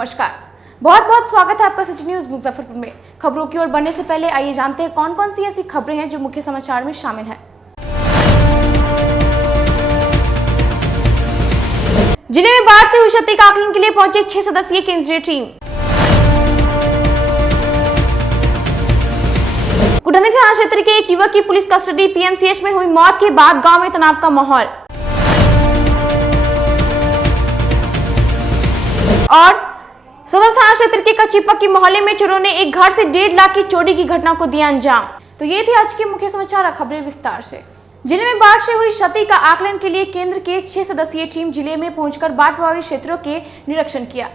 नमस्कार, बहुत बहुत स्वागत है आपका सिटी न्यूज मुजफ्फरपुर में। खबरों की ओर बढ़ने से पहले आइए जानते हैं कौन कौन सी ऐसी खबरें हैं जो मुख्य समाचार में शामिल है। जिले में बाढ़ से हुई क्षति का आकलन के लिए पहुंचे 6 सदस्यीय केंद्रीय टीम। कुढ़नी थाना क्षेत्र के एक युवक की पुलिस कस्टडी, पीएमसीएच में हुई मौत के बाद गांव में तनाव का माहौल। और सदर थाना क्षेत्र के कच्ची पक्की मोहल्ले में चोरों ने एक घर से 1.5 लाख की चोरी की घटना को दिया अंजाम। तो ये थी आज के मुख्य समाचार। खबरें विस्तार से। जिले में बाढ़ से हुई क्षति का आकलन के लिए केंद्र के 6 सदस्यीय टीम जिले में पहुंचकर बाढ़ प्रभावित क्षेत्रों के निरीक्षण किया।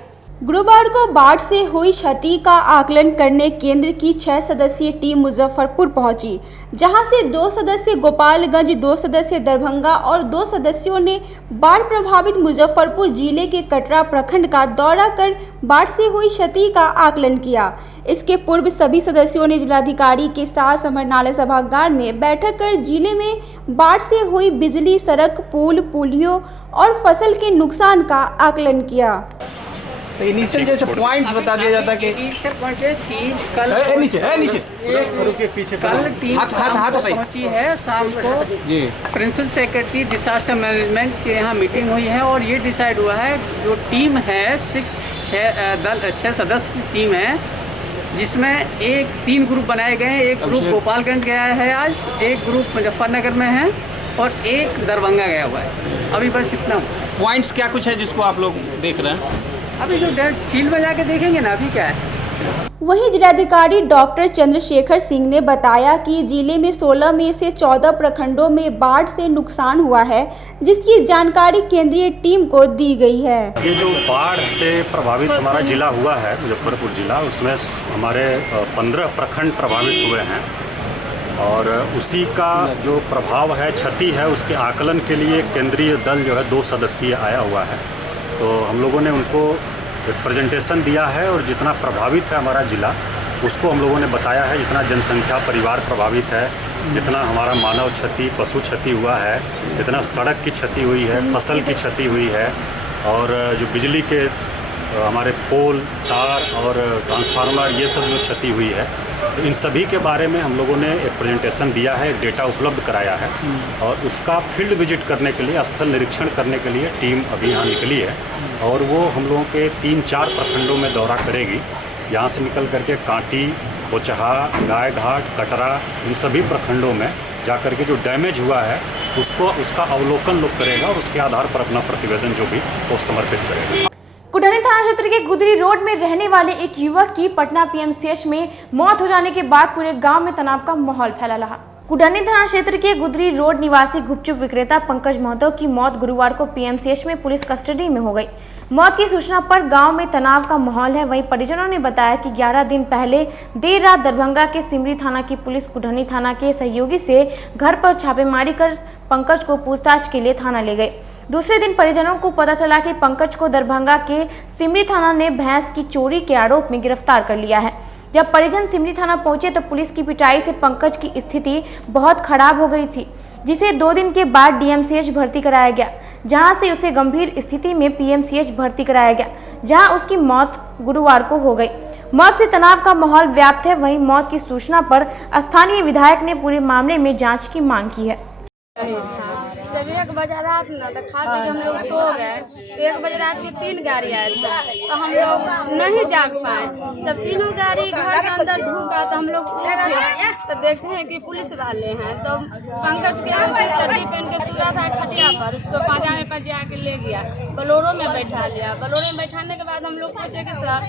गुरुवार को बाढ़ से हुई क्षति का आकलन करने केंद्र की 6 सदस्यीय टीम मुजफ्फरपुर पहुंची, जहां से 2 सदस्य गोपालगंज, 2 सदस्य दरभंगा और 2 सदस्यों ने बाढ़ प्रभावित मुजफ्फरपुर जिले के कटरा प्रखंड का दौरा कर बाढ़ से हुई क्षति का आकलन किया। इसके पूर्व सभी सदस्यों ने जिलाधिकारी के साथ समरनालय सभागार में बैठक कर जिले में बाढ़ से हुई बिजली, सड़क, पुल, पुलियों और फसल के नुकसान का आकलन किया। तो इनिशियल जैसे पॉइंट्स बता दिया जाता कि कल टीम पहुंची है शाम को जी। प्रिंसिपल सेक्रेटरी डिजास्टर मैनेजमेंट के यहाँ मीटिंग हुई है और ये डिसाइड हुआ है जो टीम है 6 सदस्य टीम है, जिसमें 3 ग्रुप बनाए गए हैं। एक ग्रुप गोपालगंज गया है आज, एक ग्रुप मुजफ्फरनगर में है और एक दरभंगा गया हुआ है। अभी बस इतना पॉइंट्स क्या कुछ है जिसको आप लोग देख रहे हैं? अभी जो फील्ड में जाके देखेंगे ना अभी क्या है। वहीं जिलाधिकारी डॉक्टर चंद्रशेखर सिंह ने बताया कि जिले में 16 में से 14 प्रखंडों में बाढ़ से नुकसान हुआ है, जिसकी जानकारी केंद्रीय टीम को दी गई है। ये जो बाढ़ से प्रभावित हमारा जिला हुआ है मुजफ्फरपुर जिला, उसमें हमारे 15 प्रखंड प्रभावित हुए हैं और उसी का जो प्रभाव है, क्षति है, उसके आकलन के लिए केंद्रीय दल जो है 2 सदस्यीय आया हुआ है। तो हम लोगों ने उनको एक प्रेजेंटेशन दिया है और जितना प्रभावित है हमारा ज़िला उसको हम लोगों ने बताया है। जितना जनसंख्या परिवार प्रभावित है, जितना हमारा मानव क्षति, पशु क्षति हुआ है, जितना सड़क की क्षति हुई है, फसल की क्षति हुई है और जो बिजली के हमारे पोल, तार और ट्रांसफार्मर, ये सब जो क्षति हुई है, तो इन सभी के बारे में हम लोगों ने एक प्रेजेंटेशन दिया है, एक डेटा उपलब्ध कराया है और उसका फील्ड विजिट करने के लिए, स्थल निरीक्षण करने के लिए टीम अभी यहाँ निकली है और वो हम लोगों के 3-4 प्रखंडों में दौरा करेगी। यहाँ से निकल करके कांटी, बोचहा, गाय घाट, कटरा, इन सभी प्रखंडों में जाकर के जो डैमेज हुआ है उसका अवलोकन लोग करेगा और उसके आधार पर अपना प्रतिवेदन जो भी वो समर्पित करेगा। कुढ़नी थाना क्षेत्र के गुदरी रोड में रहने वाले एक युवक की पटना पीएमसीएच में मौत हो जाने के बाद पूरे गांव में तनाव का माहौल फैला रहा। कुढ़नी थाना क्षेत्र के गुदरी रोड निवासी गुपचुप विक्रेता पंकज महतो की मौत गुरुवार को पीएमसीएच में पुलिस कस्टडी में हो गई। मौत की सूचना पर गांव में तनाव का माहौल है। वहीं परिजनों ने बताया कि 11 दिन पहले देर रात दरभंगा के सिमरी थाना की पुलिस कुढ़नी थाना के सहयोगी से घर पर छापेमारी कर पंकज को पूछताछ के लिए थाना ले गए। दूसरे दिन परिजनों को पता चला कि पंकज को दरभंगा के सिमरी थाना ने भैंस की चोरी के आरोप में गिरफ्तार कर लिया है। जब परिजन सिमरी थाना पहुंचे तो पुलिस की पिटाई से पंकज की स्थिति बहुत खराब हो गई थी, जिसे 2 दिन के बाद डीएमसीएच भर्ती कराया गया, जहां से उसे गंभीर स्थिति में पीएमसीएच भर्ती कराया गया, जहां उसकी मौत गुरुवार को हो गई। मौत से तनाव का माहौल व्याप्त है। वहीं मौत की सूचना पर स्थानीय विधायक ने पूरे मामले में जांच की मांग की है। जब 1 बजे रात ना तो खा पी हम लोग सो गए, तो 1 बजे रात की 3 गाड़ी आए थे, तो हम लोग नहीं जाग पाए। जब तीनों गाड़ी घर के अंदर ढुका तो हम लोग उठे तो देखते हैं कि पुलिस वाले हैं। तो पंकज के उसे चड्डी पहन के सूता था खटिया पर, उसको पाजा में पजा के ले गया, बोलेरो में बैठा लिया। बोलेरो में बैठाने के बाद हम लोग पूछे कि सर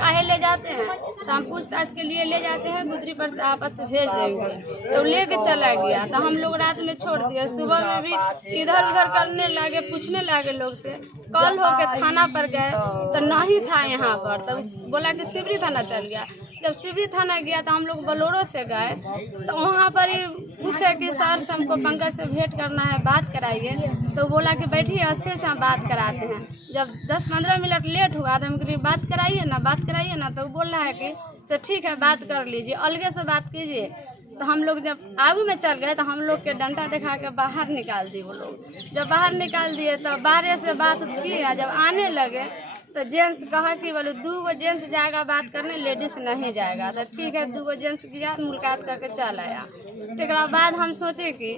काहे ले जाते हैं, तो हम पूछताछ के लिए ले जाते हैं, गुदरी पर से आपस से भेज देंगे। तो लेके चला गया, तो हम लोग रात में छोड़ दिया। सुबह में भी इधर उधर करने लगे, पूछने लगे लोग से। कॉल होके थाना पर गए तो नहीं था यहाँ पर, तो बोला कि सिमरी थाना चल गया। जब सिमरी थाना गया तो हम लोग बोलेरो से गए, तो वहाँ पर ही पूछे कि सर से हमको पंकज से भेंट करना है, बात कराइए। तो बोला कि बैठिए, अच्छे से हम बात कराते हैं। जब 10-15 मिनट लेट हुआ तो हम कही बात कराइए ना, बात कराइए ना। तो बोल रहा है कि तो ठीक है बात कर लीजिए, अलगे से बात कीजिए। तो हम लोग जब आगू में चल गए तो हम लोग के डंडा दिखा के बाहर निकाल दिए वो लोग। जब बाहर निकाल दिए तो बारे से बात की, जब आने लगे तो जेंट्स कहा कि बोले 2 जेंट्स जाएगा बात करने, लेडीज नहीं जाएगा। तो ठीक है, 2 जेंट्स गया, मुलाकात करके चल आया। तो बाद हम सोचे कि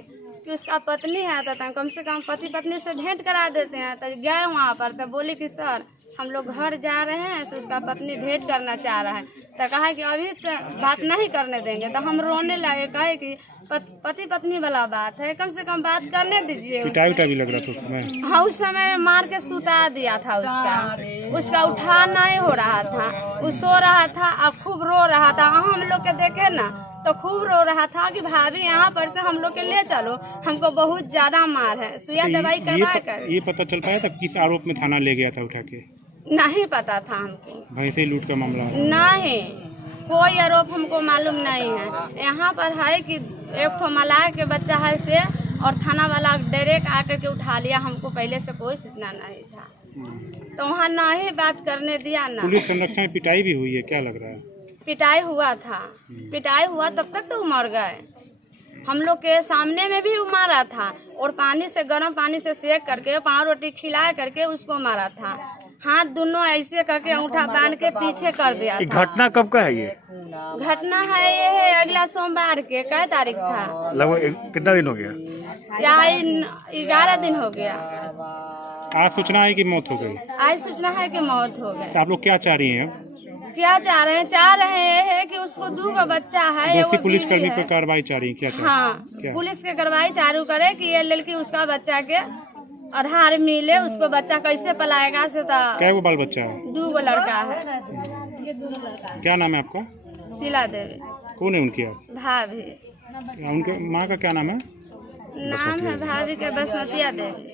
उसका पत्नी है तो कम से कम पति पत्नी से भेंट करा देते हैं। तो गए वहाँ पर तो बोले कि सर हम लोग घर जा रहे हैं, तो उसका पत्नी भेंट करना चाह रहा है। तो कहा कि अभी तो बात नहीं करने देंगे। तो हम रोने लगे, कहे कि पति पत्नी वाला बात है, कम से कम बात करने दीजिए। पिटाई भी लग रहा था उस समय। हाँ, उस समय मार के सुता दिया था उसका उठा नहीं हो रहा था, वो सो रहा था और खूब रो रहा था। हम लोग के देखे ना तो खूब रो रहा था कि भाभी यहाँ पर से हम लोग के ले चलो, हमको बहुत ज्यादा मार है, सुइया दवाई करवा कर। ये पता चल पाया था किस आरोप में थाना ले गया था उठा के? नहीं पता था हमको। भैंसे लूट का मामला है? नहीं, कोई आरोप हमको मालूम नहीं है। यहाँ पर है कि एक ठो मलाह के बच्चा है से, और थाना वाला डायरेक्ट आकर के उठा लिया, हमको पहले से कोई सूचना नहीं था। तो वहाँ ना ही बात करने दिया ना। पुलिस संरक्षण में पिटाई भी हुई है, क्या लग रहा है? पिटाई हुआ था, पिटाई हुआ तब तक तो वो मर गए। हम लोग के सामने में भी वो मारा था, और पानी से गर्म पानी से सेक करके पाव रोटी खिला करके उसको मारा था। हाथ दोनों ऐसे करके अंगूठा बांध के पीछे कर दिया था। घटना कब का है ये? घटना है ये है अगला सोमवार के, कै तारीख था? लगभग कितना दिन हो गया? 11 दिन हो गया। आज सूचना है कि मौत हो गई? आज सूचना है कि मौत हो गई। तो आप लोग क्या चाह रही हैं? क्या चाह रहे हैं? चाह रहे हैं कि उसको 2 बच्चा है, दोषी पुलिसकर्मी पर कार्रवाई चाह रही हैं, क्या चाह रही हैं? हाँ, पुलिस के कार्रवाई चालू करे कि ये लड़की उसका बच्चा के आधार मिले, उसको बच्चा कैसे पलाएगा से। क्या वो बाल बच्चा है? 2 लड़का है। क्या नाम है आपका? शीला देवी। कौन है उनकी आप? भाभी। उनके माँ का क्या नाम है? नाम है भाभी के बसमतिया देवी।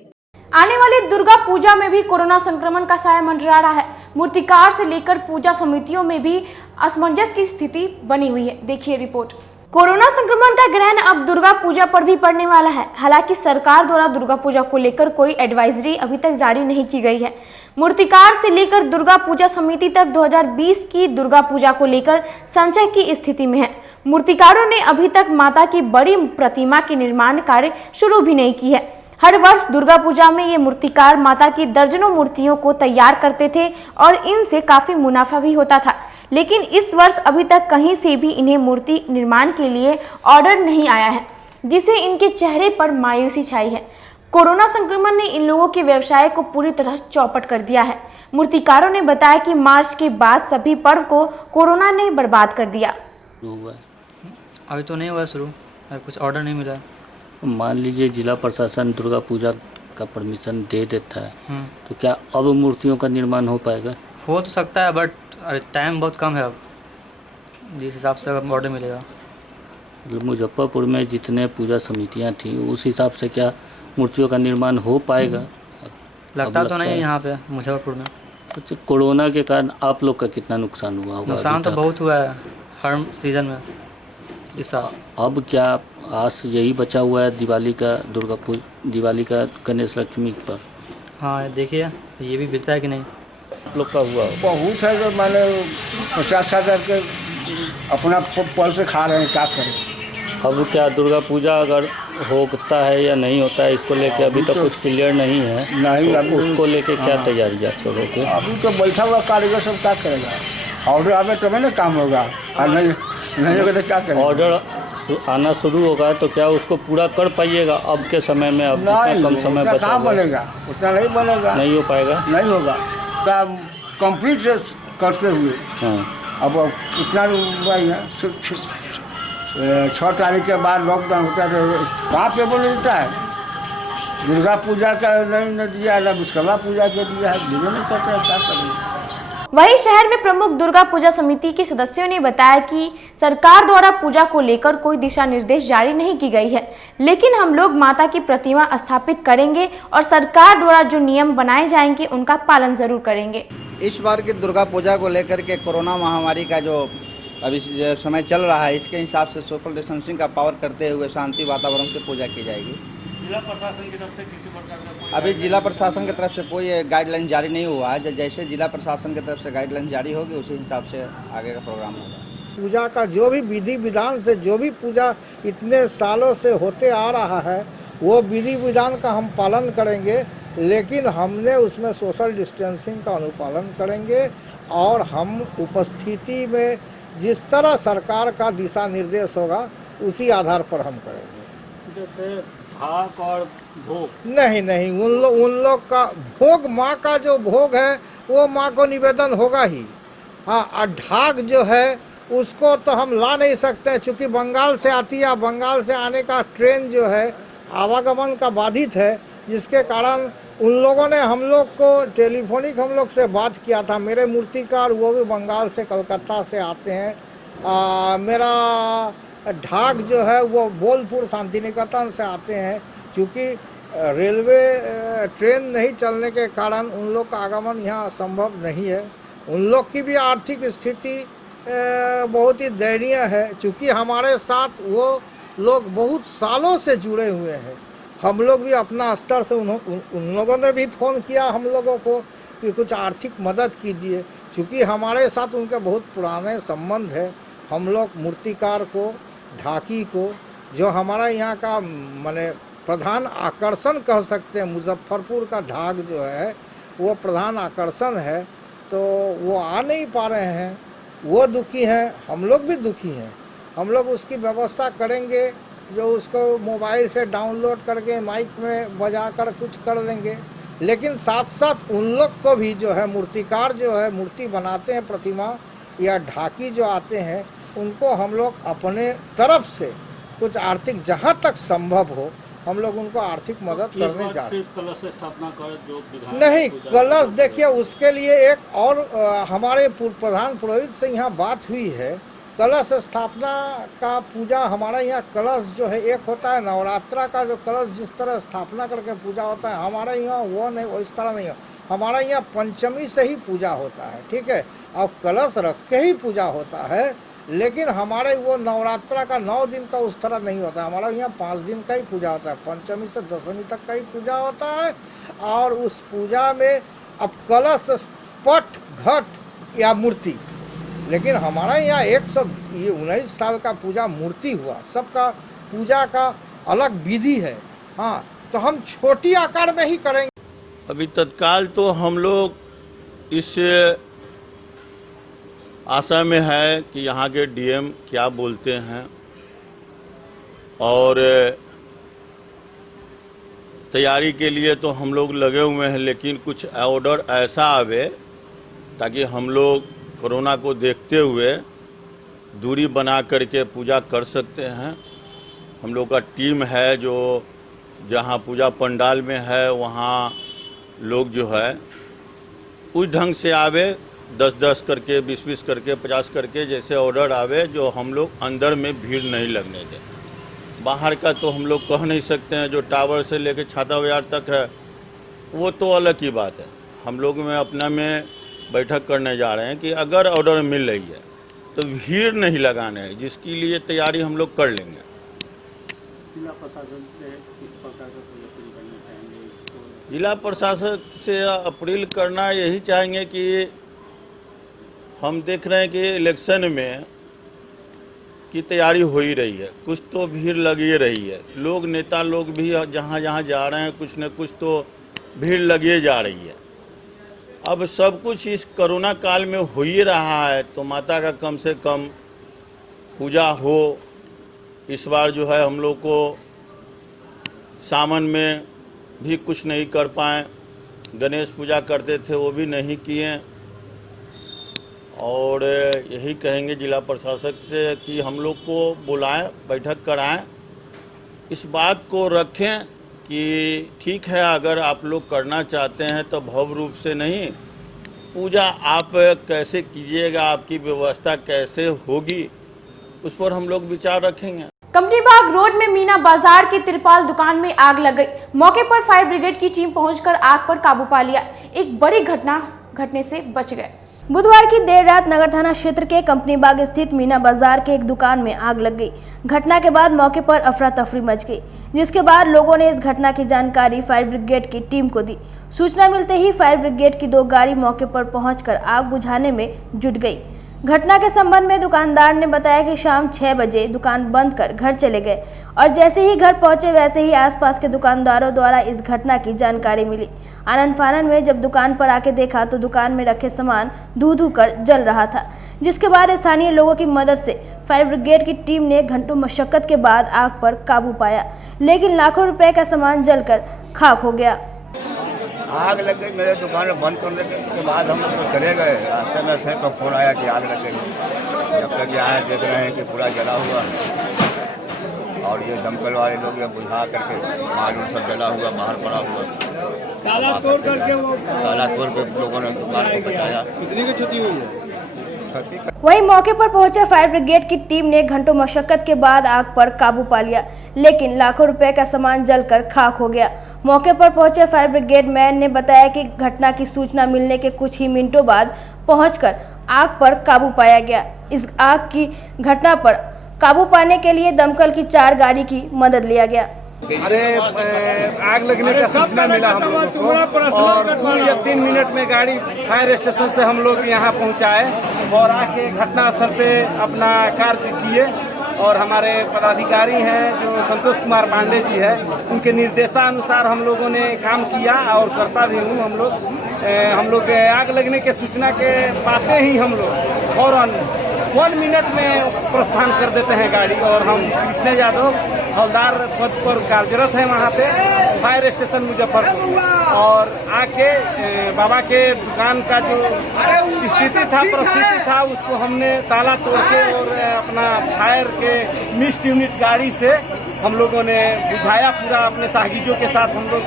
आने वाली दुर्गा पूजा में भी कोरोना संक्रमण का साया मंडरा रहा है। मूर्तिकार से लेकर पूजा समितियों में भी असमंजस की स्थिति बनी हुई है। देखिए रिपोर्ट। कोरोना संक्रमण का ग्रहण अब दुर्गा पूजा पर भी पड़ने वाला है। हालांकि सरकार द्वारा दुर्गा पूजा को लेकर कोई एडवाइजरी अभी तक जारी नहीं की गई है। मूर्तिकार से लेकर दुर्गा पूजा समिति तक 2020 की दुर्गा पूजा को लेकर संशय की स्थिति में है। मूर्तिकारों ने अभी तक माता की बड़ी प्रतिमा के निर्माण कार्य शुरू भी नहीं की है। हर वर्ष दुर्गा पूजा में ये मूर्तिकार माता की दर्जनों मूर्तियों को तैयार करते थे और इनसे काफी मुनाफा भी होता था। लेकिन इस वर्ष अभी तक कहीं से भी इन्हें मूर्ति निर्माण के लिए ऑर्डर नहीं आया है, जिससे इनके चेहरे पर मायूसी छाई है। कोरोना संक्रमण ने इन लोगों के व्यवसाय को पूरी तरह चौपट कर दिया है। मूर्तिकारों ने बताया कि मार्च के बाद सभी पर्व को कोरोना ने बर्बाद कर दिया। अभी तो नहीं हुआ शुरू, कुछ ऑर्डर नहीं मिला। मान लीजिए जिला प्रशासन दुर्गा पूजा का परमिशन दे देता है तो क्या अब मूर्तियों का निर्माण हो पाएगा? हो तो सकता है, बट टाइम बहुत कम है अब, जिस हिसाब से ऑर्डर मिलेगा। मतलब मुजफ्फरपुर में जितने पूजा समितियां थी उस हिसाब से क्या मूर्तियों का निर्माण हो पाएगा? लगता तो नहीं है यहाँ पे मुजफ्फरपुर में। तो कोरोना के कारण आप लोग का कितना नुकसान हुआ होगा? नुकसान तो बहुत हुआ है हर सीजन में इस साल। अब क्या आस यही बचा हुआ है दिवाली का गणेश लक्ष्मी पर? हाँ देखिए, ये भी बिकता है कि नहीं? लोग का हुआ बहुत है, जो मैंने 50,000 के अपना पल से खा रहे हैं, क्या करें। अब क्या दुर्गा पूजा अगर होता है या नहीं होता है इसको लेके अभी तक कुछ क्लियर नहीं है। नहीं, तो उसको लेके क्या तैयारी आप करोगे? अभी तो बैठा हुआ कारीगर सब क्या करेगा? ऑर्डर आवे तभी ना काम होगा, और नहीं होगा तो क्या करेगा? ऑर्डर आना शुरू होगा तो क्या उसको पूरा कर पाइएगा अब के समय में? अब इतना कम समय बचा कहाँ बनेगा, उतना नहीं बनेगा, नहीं हो पाएगा, नहीं होगा। कंप्लीट करते हुए अब कितना हुआ है, 6 तारीख के बाद लॉकडाउन होता है तो कहाँ पे बोल देता है? दुर्गा पूजा का नहीं दिया, ना विश्वकर्मा पूजा के दिया है, दिए नहीं करते, क्या करेंगे। वहीं शहर में प्रमुख दुर्गा पूजा समिति के सदस्यों ने बताया कि सरकार द्वारा पूजा को लेकर कोई दिशा निर्देश जारी नहीं की गई है, लेकिन हम लोग माता की प्रतिमा स्थापित करेंगे और सरकार द्वारा जो नियम बनाए जाएंगे उनका पालन जरूर करेंगे। इस बार की दुर्गा पूजा को लेकर के कोरोना महामारी का जो अभी समय चल रहा है, इसके हिसाब से सोशल डिस्टेंसिंग का पावर करते हुए शांति वातावरण से पूजा की जाएगी। जिला प्रशासन की तरफ से किसी प्रकार का अभी जिला प्रशासन की तरफ से कोई गाइडलाइन जारी नहीं हुआ है। जैसे जिला प्रशासन की तरफ से गाइडलाइन जारी होगी उसी हिसाब से आगे का प्रोग्राम होगा। पूजा का जो भी विधि विधान से जो भी पूजा इतने सालों से होते आ रहा है वो विधि विधान का हम पालन करेंगे, लेकिन हमने उसमें सोशल डिस्टेंसिंग का अनुपालन करेंगे और हम उपस्थिति में जिस तरह सरकार का दिशा निर्देश होगा उसी आधार पर हम करेंगे। जैसे ढाक और भोग नहीं, उन लोग का भोग, माँ का जो भोग है वो माँ को निवेदन होगा ही। हाँ, और ढाक जो है उसको तो हम ला नहीं सकते हैं, चूँकि बंगाल से आती है। बंगाल से आने का ट्रेन जो है आवागमन का बाधित है, जिसके कारण उन लोगों ने हम लोग को टेलीफोनिक हम लोग से बात किया था। मेरे मूर्तिकार वो भी बंगाल से, कलकत्ता से आते हैं। मेरा ढाक जो है वो बोलपुर शांति निकेतन से आते हैं। क्योंकि रेलवे ट्रेन नहीं चलने के कारण उन लोग का आगमन यहाँ संभव नहीं है। उन लोग की भी आर्थिक स्थिति बहुत ही दयनीय है, क्योंकि हमारे साथ वो लोग बहुत सालों से जुड़े हुए हैं। हम लोग भी अपना स्तर से उन लोगों ने भी फ़ोन किया हम लोगों को कि कुछ आर्थिक मदद कीजिए, क्योंकि हमारे साथ उनके बहुत पुराने संबंध है। हम लोग मूर्तिकार को, ढाकी को, जो हमारा यहाँ का माने प्रधान आकर्षण कह सकते हैं, मुजफ्फरपुर का ढाक जो है वो प्रधान आकर्षण है, तो वो आ नहीं पा रहे हैं। वो दुखी हैं, हम लोग भी दुखी हैं। हम लोग उसकी व्यवस्था करेंगे, जो उसको मोबाइल से डाउनलोड करके माइक में बजा कर कुछ कर लेंगे। लेकिन साथ साथ उन लोग को भी जो है मूर्तिकार जो है मूर्ति बनाते हैं, प्रतिमा या ढाकी जो आते हैं, उनको हम लोग अपने तरफ से कुछ आर्थिक, जहाँ तक संभव हो, हम लोग उनको आर्थिक मदद करने जा रहे हैं। कलश स्थापना कर जो नहीं, कलश देखिए उसके लिए एक और हमारे प्रधान पुरोहित से यहाँ बात हुई है। कलश स्थापना का पूजा हमारा यहाँ कलश जो है एक होता है नवरात्रा का, जो कलश जिस तरह स्थापना करके पूजा होता है, हमारे यहाँ वो नहीं, वो इस तरह नहीं है। हमारा यहाँ पंचमी से ही पूजा होता है, ठीक है, और कलश रख के ही पूजा होता है। लेकिन हमारे वो नवरात्रा का 9 दिन का उस तरह नहीं होता है। हमारा यहाँ 5 दिन का ही पूजा होता है, पंचमी से दशमी तक का ही पूजा होता है। और उस पूजा में अब कलश, पट, घट या मूर्ति, लेकिन हमारा यहाँ 119 साल का पूजा मूर्ति हुआ, सबका पूजा का अलग विधि है। हाँ, तो हम छोटी आकार में ही करेंगे। अभी तत्काल तो हम लोग इस आशा में है कि यहाँ के डीएम क्या बोलते हैं, और तैयारी के लिए तो हम लोग लगे हुए हैं। लेकिन कुछ ऑर्डर ऐसा आवे ताकि हम लोग कोरोना को देखते हुए दूरी बना करके पूजा कर सकते हैं। हम लोग का टीम है जो जहाँ पूजा पंडाल में है वहाँ लोग जो है उस ढंग से आवे, 10-10 करके, 20-20 करके, 50 करके, जैसे ऑर्डर आवे, जो हम लोग अंदर में भीड़ नहीं लगने दें। बाहर का तो हम लोग कह नहीं सकते हैं, जो टावर से लेकर छाता बाजार तक है वो तो अलग ही बात है। हम लोग में अपना में बैठक करने जा रहे हैं कि अगर ऑर्डर मिल रही है तो भीड़ नहीं लगाना है, जिसके लिए तैयारी हम लोग कर लेंगे। जिला प्रशासन से किस प्रकार का अपील करना चाहेंगे? जिला प्रशासन से अपील करना यही चाहेंगे कि हम देख रहे हैं कि इलेक्शन में की तैयारी हो ही रही है, कुछ तो भीड़ लगी रही है। लोग, नेता लोग भी जहाँ जहाँ जा रहे हैं कुछ न कुछ तो भीड़ लगी जा रही है। अब सब कुछ इस कोरोना काल में हो ही रहा है, तो माता का कम से कम पूजा हो। इस बार जो है हम लोग को सावन में भी कुछ नहीं कर पाए, गणेश पूजा करते थे वो भी नहीं किए। और यही कहेंगे जिला प्रशासक से कि हम लोग को बुलाएं, बैठक कराएं, इस बात को रखें कि ठीक है, अगर आप लोग करना चाहते हैं तो भव्य रूप से नहीं, पूजा आप कैसे कीजिएगा, आपकी व्यवस्था कैसे होगी, उस पर हम लोग विचार रखेंगे। कंपनी बाग रोड में मीना बाजार की तिरपाल दुकान में आग लग गई। मौके पर फायर ब्रिगेड की टीम पहुंचकर आग पर काबू पा लिया। एक बड़ी घटना घटने से बच गए। बुधवार की देर रात नगर थाना क्षेत्र के कंपनी बाग स्थित मीना बाजार के एक दुकान में आग लग गई। घटना के बाद मौके पर अफरा तफरी मच गई, जिसके बाद लोगों ने इस घटना की जानकारी फायर ब्रिगेड की टीम को दी। सूचना मिलते ही फायर ब्रिगेड की 2 गाड़ी मौके पर पहुंचकर आग बुझाने में जुट गई। घटना के संबंध में दुकानदार ने बताया कि शाम 6 बजे दुकान बंद कर घर चले गए और जैसे ही घर पहुंचे वैसे ही आसपास के दुकानदारों द्वारा इस घटना की जानकारी मिली। आनन फानन में जब दुकान पर आके देखा तो दुकान में रखे सामान धू धू कर जल रहा था, जिसके बाद स्थानीय लोगों की मदद से फायर ब्रिगेड की टीम ने घंटों मशक्कत के बाद आग पर काबू पाया, लेकिन लाखों रुपए का सामान जलकर खाक हो गया। आग लग गई मेरे दुकान में बंद करने के बाद हम लोग चले गए। रास्ते में थे तो फोन आया कि आग लग गई। जब तक आए देख रहे हैं कि पूरा जला हुआ और ये दमकल वाले लोग ये बुझा करके मालूम सब जला हुआ बाहर पड़ा हुआ। ताला तोड़ करके लोगों ने दुकान को बचाया। कितनी की क्षति हुई है? वहीं मौके पर पहुंचे फायर ब्रिगेड की टीम ने घंटों मशक्कत के बाद आग पर काबू पा लिया, लेकिन लाखों रुपए का सामान जलकर खाक हो गया। मौके पर पहुंचे फायर ब्रिगेड मैन ने बताया कि घटना की सूचना मिलने के कुछ ही मिनटों बाद पहुंचकर आग पर काबू पाया गया। इस आग की घटना पर काबू पाने के लिए दमकल की 4 गाड़ी की मदद लिया गया। अरे आग लगने का सूचना मिला हम लोगों को और 2 या 3 मिनट में गाड़ी फायर स्टेशन से हम लोग यहाँ पहुँचाए और आके घटनास्थल पे अपना कार्य किए। और हमारे पदाधिकारी हैं जो संतोष कुमार पांडे जी है, उनके निर्देशानुसार हम लोगों ने काम किया और करता भी हूँ। हम लोग आग लगने के सूचना के पाते ही हम लोग फौरन 1 मिनट में प्रस्थान कर देते हैं गाड़ी। और हम कृष्ण यादव हवलदार पद पर कार्यरत हैं वहाँ पे फायर स्टेशन मुजफ्फरपुर, और आके बाबा के दुकान का जो स्थिति था परिस्थिति था उसको हमने ताला तोड़ के और अपना फायर के मिस्ट यूनिट गाड़ी से हम लोगों ने बुझाया पूरा। अपने सहयोगियों के साथ हम लोग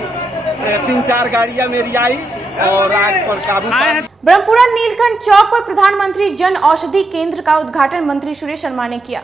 3-4 गाड़ियाँ मेरी आई और आग पर काबू पाया। ब्रह्मपुरा नीलकंठ चौक पर प्रधानमंत्री जन औषधि केंद्र का उद्घाटन मंत्री सुरेश शर्मा ने किया।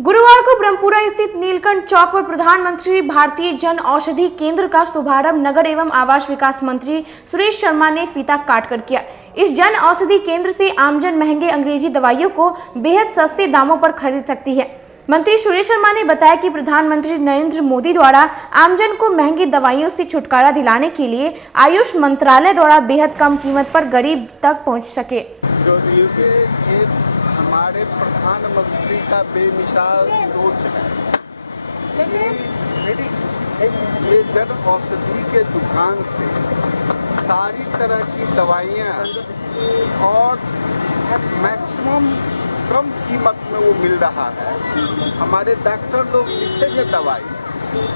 गुरुवार को ब्रह्मपुरा स्थित नीलकंठ चौक पर प्रधानमंत्री भारतीय जन औषधि केंद्र का शुभारंभ नगर एवं आवास विकास मंत्री सुरेश शर्मा ने फीता काटकर किया। इस जन औषधि केंद्र से आमजन महंगे अंग्रेजी दवाइयों को बेहद सस्ते दामों पर खरीद सकती है। मंत्री सुरेश शर्मा ने बताया कि प्रधानमंत्री नरेंद्र मोदी द्वारा आमजन को महंगी दवाइयों से छुटकारा दिलाने के लिए आयुष मंत्रालय द्वारा बेहद कम कीमत पर गरीब तक पहुंच सके। हमारे प्रधानमंत्री का बेमिसाल सोच है। ये जन औषधि के दुकान से सारी तरह की दवाइयाँ और मैक्सिमम कम कीमत में वो मिल रहा है। हमारे डॉक्टर लोग लिखेंगे दवाई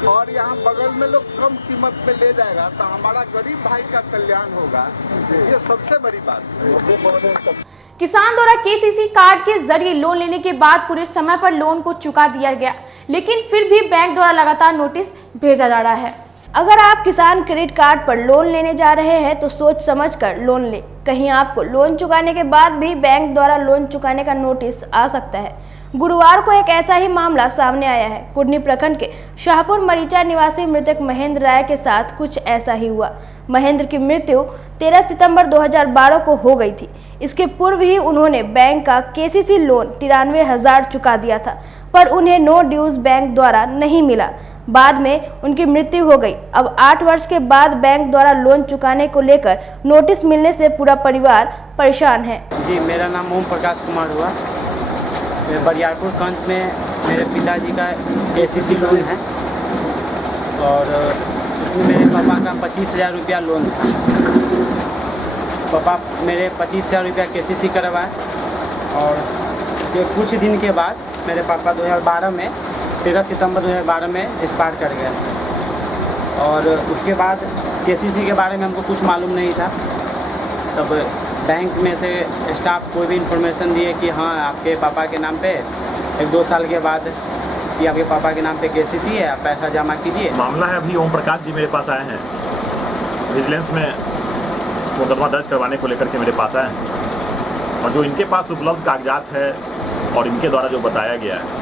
और यहाँ बगल में लोग कम कीमत पे ले जाएगा तो हमारा गरीब भाई का कल्याण होगा। ये सबसे बड़ी बात है। किसान द्वारा केसीसी कार्ड के जरिए लोन लेने के बाद पूरे समय पर लोन को चुका दिया गया, लेकिन फिर भी बैंक द्वारा लगातार नोटिस भेजा जा रहा है। अगर आप किसान क्रेडिट कार्ड पर लोन लेने जा रहे हैं तो सोच समझकर लोन लें। कहीं आपको लोन चुकाने के बाद भी बैंक द्वारा लोन चुकाने का नोटिस आ सकता है। गुरुवार को एक ऐसा ही मामला सामने आया है। कुडनी प्रखंड के शाहपुर मरीचा निवासी मृतक महेंद्र राय के साथ कुछ ऐसा ही हुआ। महेंद्र की मृत्यु 13 सितंबर 2012 को हो गई थी। इसके पूर्व ही उन्होंने बैंक का केसीसी लोन 93,000 चुका दिया था, पर उन्हें नो ड्यूज बैंक द्वारा नहीं मिला। बाद में उनकी मृत्यु हो गई। अब 8 वर्ष के बाद बैंक द्वारा लोन चुकाने को लेकर नोटिस मिलने से पूरा परिवार परेशान है। जी, मेरा नाम ओम प्रकाश कुमार हुआ। बरियारपुर कंज में मेरे पिताजी का केसीसी लोन है और उसमें मेरे पापा का 25,000 रुपया लोन था। पापा मेरे 25,000 रुपया केसीसी करवाए और कुछ दिन के बाद मेरे पापा 2012 में 13 सितंबर 2012 में एक्सपायर कर गए और उसके बाद केसीसी के बारे में हमको कुछ मालूम नहीं था। तब बैंक में से स्टाफ कोई भी इंफॉर्मेशन दिए कि हाँ आपके पापा के नाम पे 1-2 साल के बाद कि आपके पापा के नाम पे केसीसी है, आप पैसा जमा कीजिए। मामला है अभी ओम प्रकाश जी मेरे पास आए हैं, विजिलेंस में मुकदमा दर्ज करवाने को लेकर के मेरे पास आए हैं और जो इनके पास उपलब्ध कागजात है और इनके द्वारा जो बताया गया है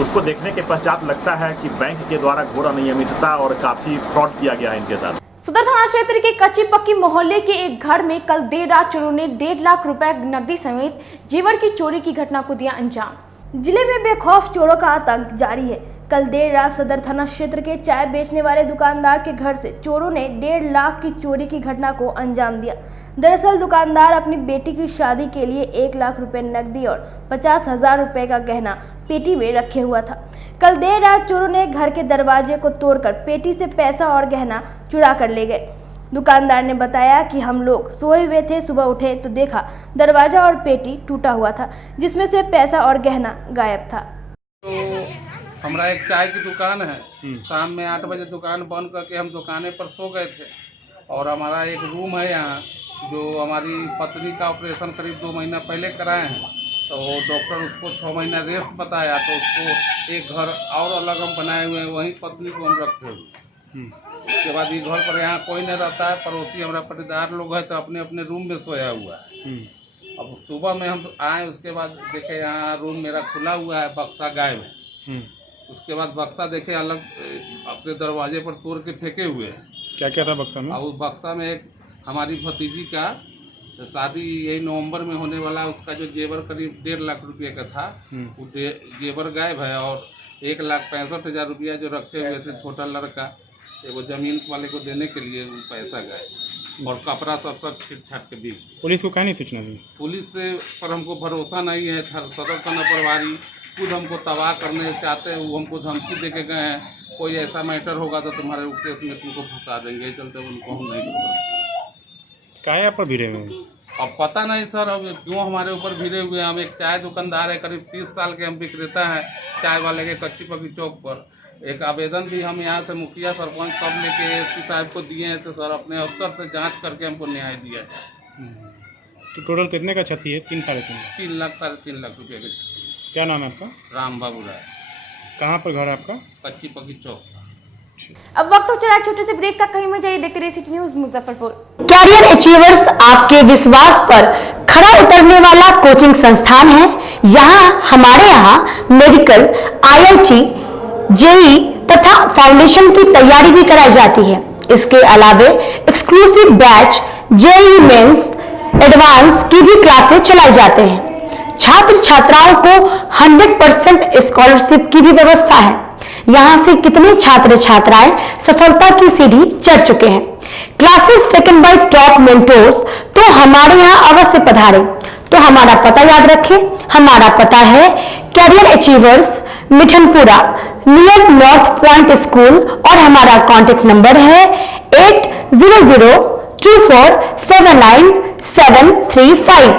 उसको देखने के पश्चात लगता है कि बैंक के द्वारा घोर अनियमितता और काफ़ी फ्रॉड किया गया है इनके साथ। सदर थाना क्षेत्र के कच्ची पक्की मोहल्ले के एक घर में कल देर रात चोरों ने 1.5 लाख रुपए नकदी समेत जेवर की चोरी की घटना को दिया अंजाम। जिले में बेखौफ चोरों का आतंक जारी है। कल देर रात सदर थाना क्षेत्र के चाय बेचने वाले दुकानदार के घर से चोरों ने 1.5 लाख की चोरी की घटना को अंजाम दिया। दरअसल दुकानदार अपनी बेटी की शादी के लिए 1 लाख रुपए नकदी और 50,000 रुपए का गहना पेटी में रखे हुआ था। कल देर रात चोरों ने घर के दरवाजे को तोड़कर पेटी से पैसा और गहना चुरा कर ले गए। दुकानदार ने बताया कि हम लोग सोए हुए थे, सुबह उठे तो देखा दरवाजा और पेटी टूटा हुआ था, जिसमें से पैसा और गहना गायब था। तो हमारा एक चाय की दुकान है, शाम में 8 बजे दुकान बंद करके हम दुकाने पर सो गए थे और हमारा एक रूम है यहाँ, जो हमारी पत्नी का ऑपरेशन करीब 2 महीना पहले कराए हैं, तो डॉक्टर उसको 6 महीना रेस्ट बताया, तो उसको एक घर और अलग हम बनाए हुए हैं, वहीं पत्नी को हम रखे हुए। उसके बाद ये घर पर यहाँ कोई नहीं रहता है, पड़ोसी हमारा पटीदार लोग है तो अपने अपने रूम में सोया हुआ है। अब सुबह में हम आए, उसके बाद देखे यहाँ रूम मेरा खुला हुआ है, बक्सा गायब है। उसके बाद बक्सा देखे अलग अपने दरवाजे पर तोड़ के फेंके हुए हैं। क्या क्या था बक्सा में? और उस बक्सा में एक हमारी भतीजी का शादी यही नवंबर में होने वाला, उसका जो जेवर करीब 1.5 लाख रुपये का था, वो जेवर गायब है। और 1,65,000 रुपया जो रखे हुए थे छोटा लड़का, वो जमीन वाले को देने के लिए वो पैसा गायब, और कपड़ा सब छीट छाट के बिक। पुलिस को क्या नहीं सूचना दी? पुलिस से पर हमको भरोसा नहीं है। सदर थाना प्रभारी खुद हमको तबाह करने चाहते हैं, वो हमको धमकी दे के गए हैं, कोई ऐसा मैटर होगा तो तुम्हारे केस में तुमको फंसा देंगे, चलते उनको हम नहीं खबर। क्या है आप पर भिड़े हुए? अब पता नहीं सर, अब क्यों हमारे ऊपर भिड़े हुए हैं। हम एक चाय दुकानदार है, करीब 30 साल के हम विक्रेता हैं चाय वाले के कच्ची पक्की चौक पर। एक आवेदन भी हम यहाँ से मुखिया सरपंच सब लेके एसपी साहब को दिए हैं, तो सर अपने स्तर से जांच करके हमको न्याय दिया जाए। तो टोटल कितने का क्षति है? 3 साढ़े 3 लाख 3.5 लाख रुपये की। क्या नाम है आपका? राम बाबू राय। कहाँ पर घर है आपका? कच्ची पक्की चौक। अब वक्त हो चला छोटे से ब्रेक का, कहीं में जाइए, देखते रहिए city news Muzaffarpur. Career achievers आपके विश्वास पर खरा उतरने वाला कोचिंग संस्थान है। हमारे यहाँ मेडिकल, IIT, JEE तथा फाउंडेशन की तैयारी भी कराई जाती है। इसके अलावे exclusive batch JEE mains, advance की भी क्लासेस चलाई जाते हैं। छात्र छात्राओं को 100% स्कॉलरशिप की भी व्यवस्था है। यहाँ से कितने छात्र छात्राएं सफलता की सीढ़ी चढ़ चुके हैं। Classes taken by top mentors, तो हमारे यहाँ अवश्य पधारें। तो हमारा पता याद रखें, हमारा पता है career achievers, Mithanpura, near north point school, और हमारा कॉन्टेक्ट नंबर है 8002479735,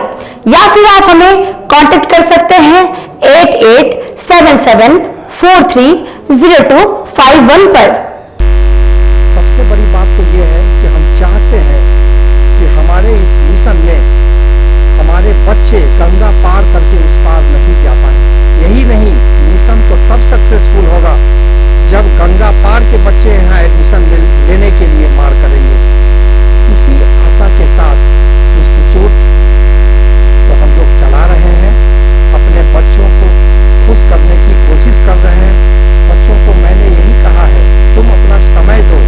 या फिर आप हमें कांटेक्ट कर सकते हैं 8877430251 पर। सबसे बड़ी बात तो ये है कि हम चाहते हैं कि हमारे इस मिशन में हमारे बच्चे गंगा पार करके उस पार नहीं जा पाए। यही नहीं, मिशन तो तब सक्सेसफुल होगा जब गंगा पार के बच्चे यहाँ एडमिशन लेने के लिए मार करेंगे। इसी आशा के साथ इंस्टीट्यूट तो हम लोग चला रहे हैं, अपने बच्चों को खुश करने की कोशिश कर रहे हैं। बच्चों को मैंने यही कहा है, तुम अपना समय दो,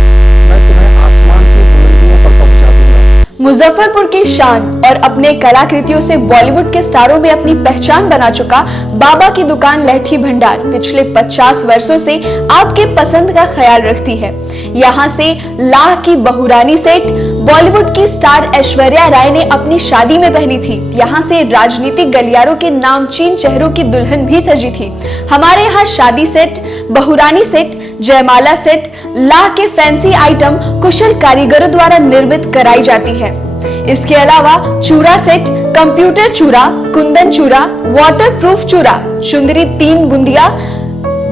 मैं तुम्हें आसमान की बुलंदियों पर पहुंचा दूंगा। मुजफ्फरपुर की शान और अपने कलाकृतियों से बॉलीवुड के स्टारों में अपनी पहचान बना चुका बाबा की दुकान लहठी भंडार पिछले 50 वर्षों से आपके पसंद का ख्याल रखती है। यहाँ से लाह की बहुरानी सेट बॉलीवुड की स्टार ऐश्वर्या राय ने अपनी शादी में पहनी थी। यहाँ से राजनीतिक गलियारों के नामचीन चेहरों की दुल्हन भी सजी थी। हमारे यहाँ शादी सेट, बहुरानी सेट, जयमाला सेट, लाह के फैंसी आइटम कुशल कारीगरों द्वारा निर्मित कराई जाती है। इसके अलावा चूड़ा सेट, कंप्यूटर चूड़ा, कुंदन चूड़ा, वाटरप्रूफ चूड़ा, चुंदरी 3 बुंदिया,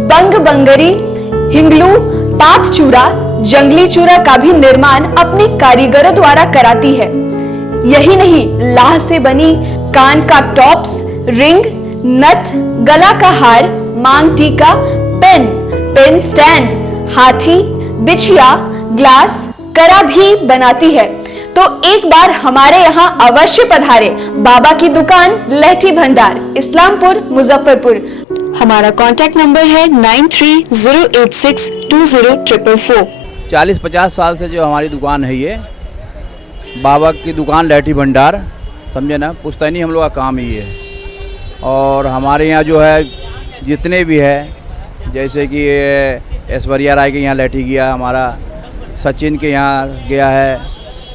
बंग बंगरी, हिंगलू, पात चूड़ा, जंगली चूड़ा का भी निर्माण अपने कारीगरों द्वारा कराती है। यही नहीं, लाह से बनी कान का टॉप्स, रिंग, नथ, गला का हार, मांग टीका, पेन स्टैंड, हाथी, बिछिया, ग्लास, करा भी बनाती है। तो एक बार हमारे यहाँ अवश्य पधारे। बाबा की दुकान लहठी भंडार, इस्लामपुर, मुजफ्फरपुर। हमारा कांटेक्ट नंबर है 9308620444। 40-50 साल से जो हमारी दुकान है, ये बाबा की दुकान लहठी भंडार, समझे ना, पुश्तैनी हम लोग का काम ही है। और हमारे यहाँ जो है जितने भी है जैसे कि ऐश्वर्या राय के यहाँ लैठी गया, हमारा सचिन के यहाँ गया है,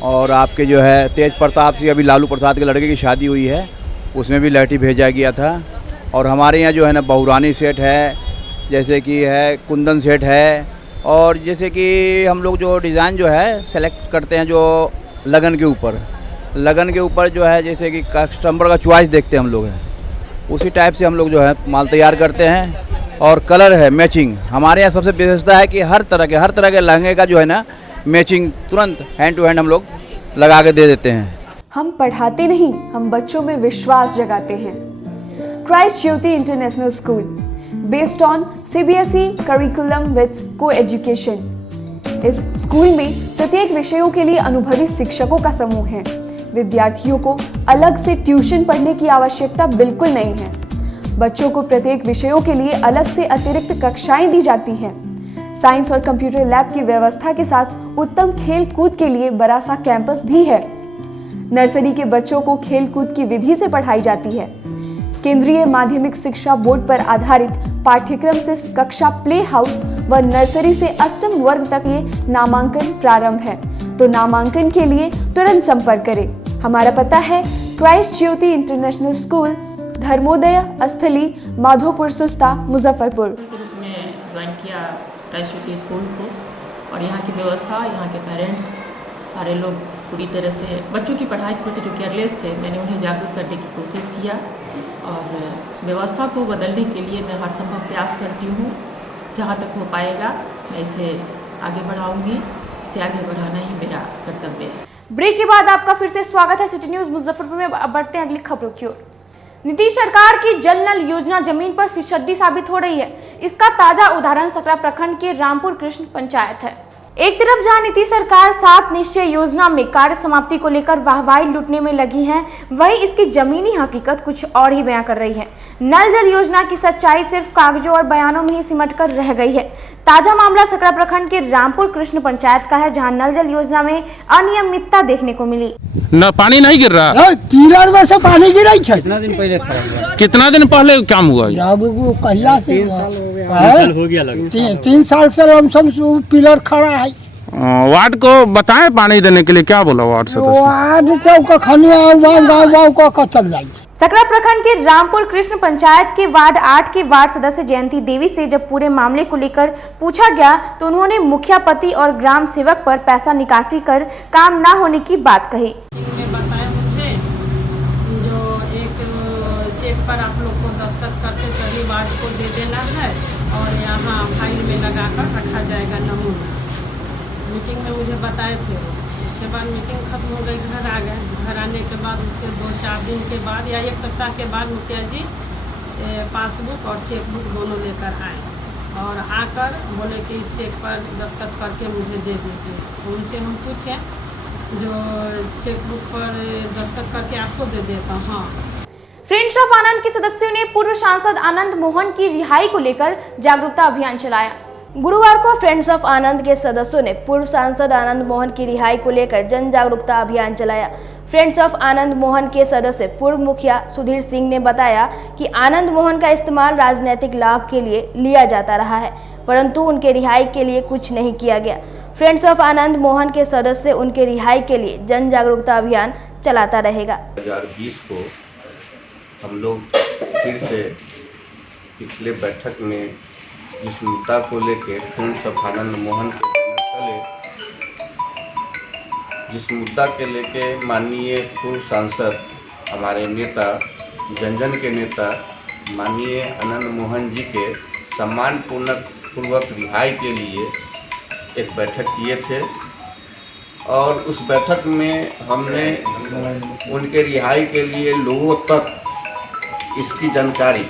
और आपके जो है तेज प्रताप से अभी लालू प्रसाद के लड़के की शादी हुई है, उसमें भी लैठी भेजा गया था। और हमारे यहाँ जो है ना बहुरानी सेट है, जैसे कि है कुंदन सेट है, और जैसे कि हम लोग जो डिज़ाइन जो है सेलेक्ट करते हैं जो लगन के ऊपर जो है, जैसे कि कस्टमर का चॉइस देखते हैं हम लोग हैं, उसी टाइप से हम लोग जो है माल तैयार करते हैं। और कलर है मैचिंग, हमारे यहाँ सबसे विशेषता है कि हर तरह के लहंगे का जो है ना मैचिंग तुरंत हैंड टू हैंड हम लोग लगा के दे देते हैं। हम पढ़ाते नहीं, हम बच्चों में विश्वास जगाते हैं। Christ Jyoti international school based on CBSE curriculum with co-education. इस स्कूल में प्रत्येक विषयों के लिए अनुभवी शिक्षकों का समूह है। विद्यार्थियों को अलग से ट्यूशन पढ़ने की आवश्यकता बिल्कुल नहीं है। बच्चों को प्रत्येक विषयों के लिए अलग से अतिरिक्त कक्षाएं दी जाती हैं। साइंस और कंप्यूटर लैब की व्यवस्था के साथ उत्तम खेल कूद के लिए बड़ा सा कैंपस भी है। नर्सरी के बच्चों को खेल कूद की विधि से पढ़ाई जाती है। केंद्रीय माध्यमिक शिक्षा बोर्ड पर आधारित पाठ्यक्रम से कक्षा प्ले हाउस व नर्सरी से अष्टम वर्ग तक ये नामांकन प्रारंभ है, तो नामांकन के लिए तुरंत संपर्क करें। हमारा पता है Christ Jyoti international school, Dharmodaya स्थली, माधोपुर सुस्ता, मुजफ्फरपुर। के रूप में ज्वाइन किया क्राइस्ट ज्योति स्कूल को, और यहाँ की व्यवस्था, यहाँ के पेरेंट्स सारे लोग पूरी तरह से बच्चों की पढ़ाई के प्रति जो केयरलेस थे, मैंने उन्हें जागरूक करने की कोशिश किया, और उस व्यवस्था को बदलने के लिए मैं हर संभव प्रयास करती हूँ। जहाँ तक हो पाएगा मैं इसे आगे बढ़ाऊंगी, इसे आगे बढ़ाना ही मेरा कर्तव्य है। ब्रेक के बाद आपका फिर से स्वागत है सिटी न्यूज मुजफ्फरपुर में। अब बढ़ते हैं अगली खबरों की ओर। नीतीश सरकार की जल नल योजना जमीन पर फिसड्डी साबित हो रही है। इसका ताजा उदाहरण सकरा प्रखंड के रामपुर कृष्ण पंचायत है। एक तरफ जहां नीतीश सरकार 7 निश्चय योजना में कार्य समाप्ति को लेकर वाहवाही लूटने में लगी है, वहीं इसकी जमीनी हकीकत कुछ और ही बयां कर रही है। नल जल योजना की सच्चाई सिर्फ कागजों और बयानों में ही सिमट कर रह गई है। ताजा मामला सकरा प्रखंड के रामपुर कृष्ण पंचायत का है, जहां नल जल योजना में अनियमितता देखने को मिली। न पानी नहीं गिर रहा, पिलर में से पानी गिरा। कितना दिन पहले काम हुआ? कहिया से 3 साल हो गया लगा। 3 साल से हम सब पिलर खड़ा है। वार्ड को बताएं पानी देने के लिए, क्या बोला वार्ड सदस्य? वार्ड को खनिया गाँव को चल जाए। सकरा प्रखंड के रामपुर कृष्ण पंचायत के वार्ड 8 के वार्ड सदस्य जयंती देवी से जब पूरे मामले को लेकर पूछा गया तो उन्होंने मुखिया पति और ग्राम सेवक पर पैसा निकासी कर काम न होने की बात कही। बताया मुझे जो एक चेक पर आप लोग को दस्तखत करके सभी वार्ड को दे देना है और यहाँ फाइल में लगाकर रखा जाएगा नमूना। मीटिंग में मुझे बताए थे। उसके बाद मीटिंग खत्म हो गई, घर आ गए। घर आने के बाद उसके 2-4 दिन के बाद या 1 सप्ताह के बाद मुखिया जी पासबुक और चेकबुक दोनों लेकर आए और आकर बोले कि इस चेक पर दस्तखत करके मुझे दे दीजिए। तो उनसे हम पूछे जो चेकबुक पर दस्तखत करके आपको दे देता हूँ। हाँ। फ्रेंड्स ऑफ आनंद के सदस्यों ने पूर्व सांसद आनंद मोहन की रिहाई को लेकर जागरूकता अभियान चलाया। गुरुवार को फ्रेंड्स ऑफ आनंद के सदस्यों ने पूर्व सांसद आनंद मोहन की रिहाई को लेकर जन जागरूकता अभियान चलाया। फ्रेंड्स ऑफ आनंद मोहन के सदस्य पूर्व मुखिया सुधीर सिंह ने बताया कि आनंद मोहन का इस्तेमाल राजनीतिक लाभ के लिए लिया जाता रहा है, परंतु उनके रिहाई के लिए कुछ नहीं किया गया। फ्रेंड्स ऑफ आनंद मोहन के सदस्य उनके रिहाई के लिए जन जागरूकता अभियान चलाता रहेगा। 2020 को हम लोग फिर से पिछले बैठक में जिस मुद्दा को लेकर फ्रेंड्स ऑफ आनंद मोहन के तले जिस मुद्दा के लेके माननीय पूर्व सांसद हमारे नेता जन के नेता माननीय आनंद मोहन जी के सम्मानपूर्वक रिहाई के लिए एक बैठक किए थे और उस बैठक में हमने उनके रिहाई के लिए लोगों तक इसकी जानकारी,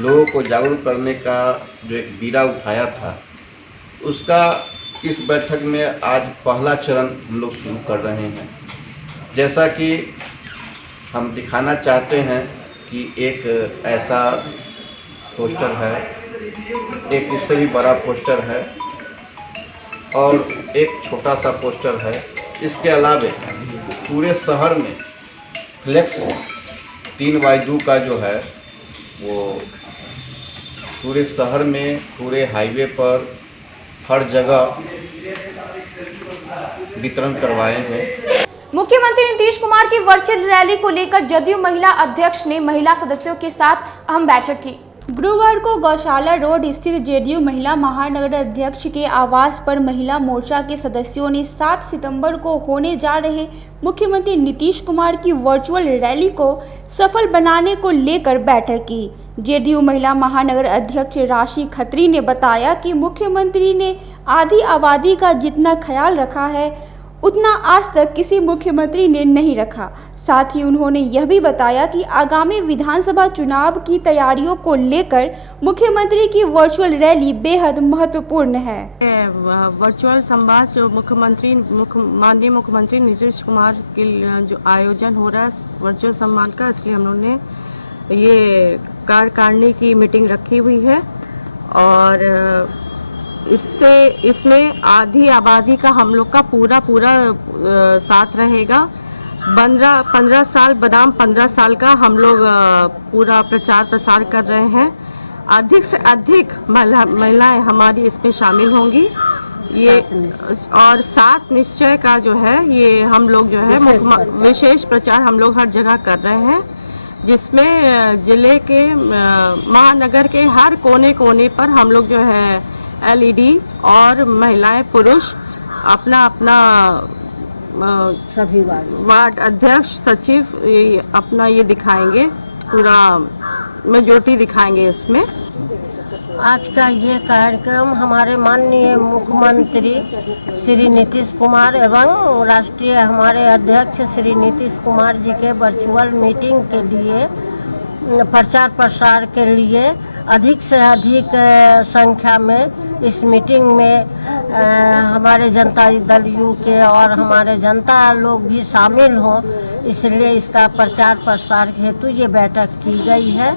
लोगों को जागरूक करने का जो एक बीड़ा उठाया था, उसका इस बैठक में आज पहला चरण हम लोग शुरू कर रहे हैं। जैसा कि हम दिखाना चाहते हैं कि एक ऐसा पोस्टर है, एक इससे भी बड़ा पोस्टर है और एक छोटा सा पोस्टर है। इसके अलावे पूरे शहर में फ्लेक्स 3x2 का जो है वो पूरे शहर में, पूरे हाईवे पर हर जगह वितरण करवाए हैं। मुख्यमंत्री नीतीश कुमार की वर्चुअल रैली को लेकर जदयू महिला अध्यक्ष ने महिला सदस्यों के साथ अहम बैठक की। गुरुवार को गौशाला रोड स्थित जेडीयू महिला महानगर अध्यक्ष के आवास पर महिला मोर्चा के सदस्यों ने 7 सितंबर को होने जा रहे मुख्यमंत्री नीतीश कुमार की वर्चुअल रैली को सफल बनाने को लेकर बैठक की। जेडीयू महिला महानगर अध्यक्ष राशि खत्री ने बताया कि मुख्यमंत्री ने आधी आबादी का जितना ख्याल रखा है उतना आज तक किसी मुख्यमंत्री ने नहीं रखा। साथ ही उन्होंने यह भी बताया कि आगामी विधानसभा चुनाव की तैयारियों को लेकर मुख्यमंत्री की वर्चुअल रैली बेहद महत्वपूर्ण है। वर्चुअल संवाद जो माननीय मुख्यमंत्री नीतीश कुमार के जो आयोजन हो रहा है वर्चुअल संवाद का, इसलिए हम लोगों ने ये कार्यकारिणी की मीटिंग रखी हुई है और इसमें आधी आबादी का हम लोग का पूरा साथ रहेगा। 15 साल बनाम 15 साल का हम लोग पूरा प्रचार प्रसार कर रहे हैं। अधिक से अधिक महिलाएं हमारी इसमें शामिल होंगी। ये और 7 निश्चय का जो है ये हम लोग जो है विशेष प्रचार हम लोग हर जगह कर रहे हैं, जिसमें जिले के महानगर के हर कोने कोने पर हम लोग जो है एलईडी और महिलाएं पुरुष अपना सभी वार्ड अध्यक्ष सचिव अपना ये दिखाएंगे, पूरा मेजोरिटी दिखाएंगे इसमें। आज का ये कार्यक्रम हमारे माननीय मुख्यमंत्री श्री नीतीश कुमार एवं राष्ट्रीय हमारे अध्यक्ष श्री नीतीश कुमार जी के वर्चुअल मीटिंग के लिए प्रचार प्रसार के लिए अधिक से अधिक संख्या में इस मीटिंग में हमारे जनता दल यू के और हमारे जनता लोग भी शामिल हों, इसलिए इसका प्रचार प्रसार हेतु ये बैठक की गई है।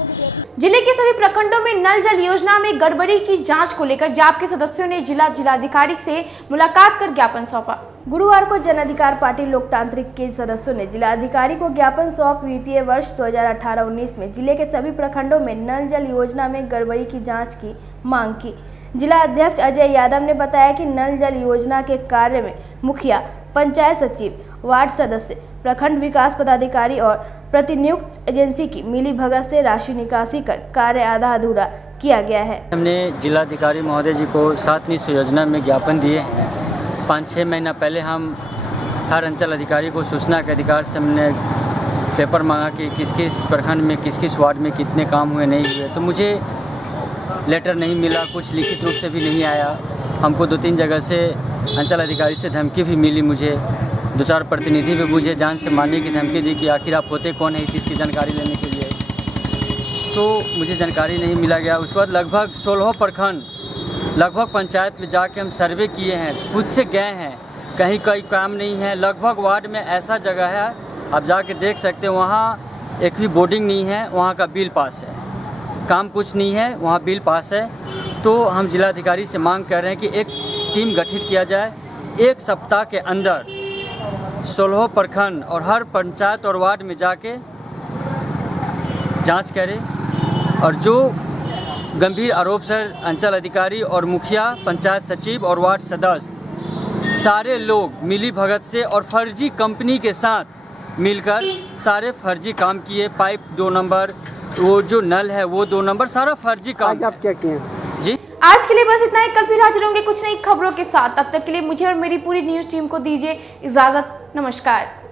जिले के सभी प्रखंडों में नल जल योजना में गड़बड़ी की जांच को लेकर जाप के सदस्यों ने जिलाधिकारी से मुलाकात कर ज्ञापन सौंपा। गुरुवार को जन अधिकार पार्टी लोकतांत्रिक के सदस्यों ने जिलाधिकारी को ज्ञापन सौंप वित्तीय वर्ष 2018-19 में जिले के सभी प्रखंडों में नल जल योजना में गड़बड़ी की जांच की मांग की। जिला अध्यक्ष अजय यादव ने बताया कि नल जल योजना के कार्य में मुखिया, पंचायत सचिव, वार्ड सदस्य, प्रखंड विकास पदाधिकारी और प्रतिनियुक्त एजेंसी की मिलीभगत से राशि निकासी कर कार्य आधा अधूरा किया गया है। हमने जिलाधिकारी महोदय जी को 7 योजना में ज्ञापन दिए हैं। 5-6 महीना पहले हम हर अंचल अधिकारी को सूचना के अधिकार से हमने पेपर मांगा कि किस किस प्रखंड में किस किस वार्ड में कितने काम हुए नहीं हुए, तो मुझे लेटर नहीं मिला, कुछ लिखित रूप से भी नहीं आया। हमको 2-3 जगह से अंचल अधिकारी से धमकी भी मिली, मुझे 2-4 प्रतिनिधि भी मुझे जान से मारने की धमकी दी कि आखिर आप होते कौन है इस चीज़ की जानकारी लेने के लिए, तो मुझे जानकारी नहीं मिला गया। उसके बाद लगभग 16 प्रखंड लगभग पंचायत में जाके हम सर्वे किए हैं, खुद से गए हैं, कहीं कोई काम नहीं है। लगभग वार्ड में ऐसा जगह है आप जाके देख सकते हैं, वहाँ एक भी बोर्डिंग नहीं है, वहाँ का बिल पास है, काम कुछ नहीं है, वहाँ बिल पास है। तो हम जिलाधिकारी से मांग कर रहे हैं कि एक टीम गठित किया जाए, 1 सप्ताह के अंदर 16 प्रखंड और हर पंचायत और वार्ड में जाके जांच करे और जो गंभीर आरोप सर अंचल अधिकारी और मुखिया, पंचायत सचिव और वार्ड सदस्य सारे लोग मिली भगत से और फर्जी कंपनी के साथ मिलकर सारे फर्जी काम किए। पाइप 2 नंबर, वो जो नल है वो 2 नंबर, सारा फर्जी काम। आज आप क्या किए जी? आज के लिए बस इतना ही। कल फिर हाजिर होंगे कुछ नई खबरों के साथ। तब तक के लिए मुझे और मेरी पूरी न्यूज़ टीम को दीजिए इजाज़त। नमस्कार।